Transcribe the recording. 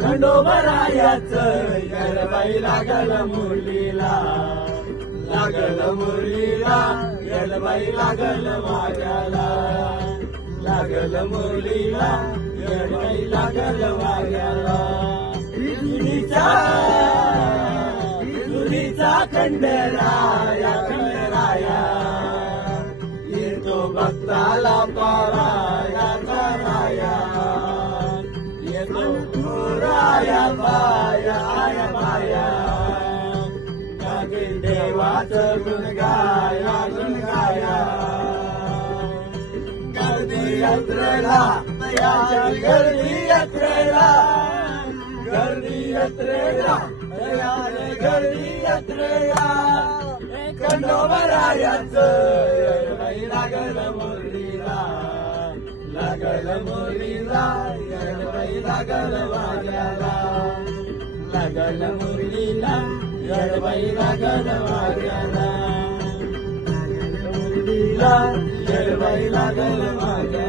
खंडोबारायाचं येडबाई लागल मुरलीला, लागल मुरलीला, येडबाई लागल वाऱ्याला, लागल मुरलीला, येडबाई लागल वाऱ्याला. विठुरीचा खंडराया, खंडराया येतो भक्ताला पारायाचा राया, येतो राया बाया आया बाया. जागीर देवाचं गुण गाया, गुण गाया. गर्दी यात्रेला, तयाच्या गर्दी यात्रेला, गर्दी यात्रेला, तयाच्या गर्दी यात्रेला. खंडोबारायाचं येडबाई लागल मुरलीला, लागल मुरलीला, येडबाई लागल वाऱ्याला, लागल मुरलीला, येडबाई लागल वाऱ्याला, लागल मुरलीला, येडबाई लागल वाऱ्याला.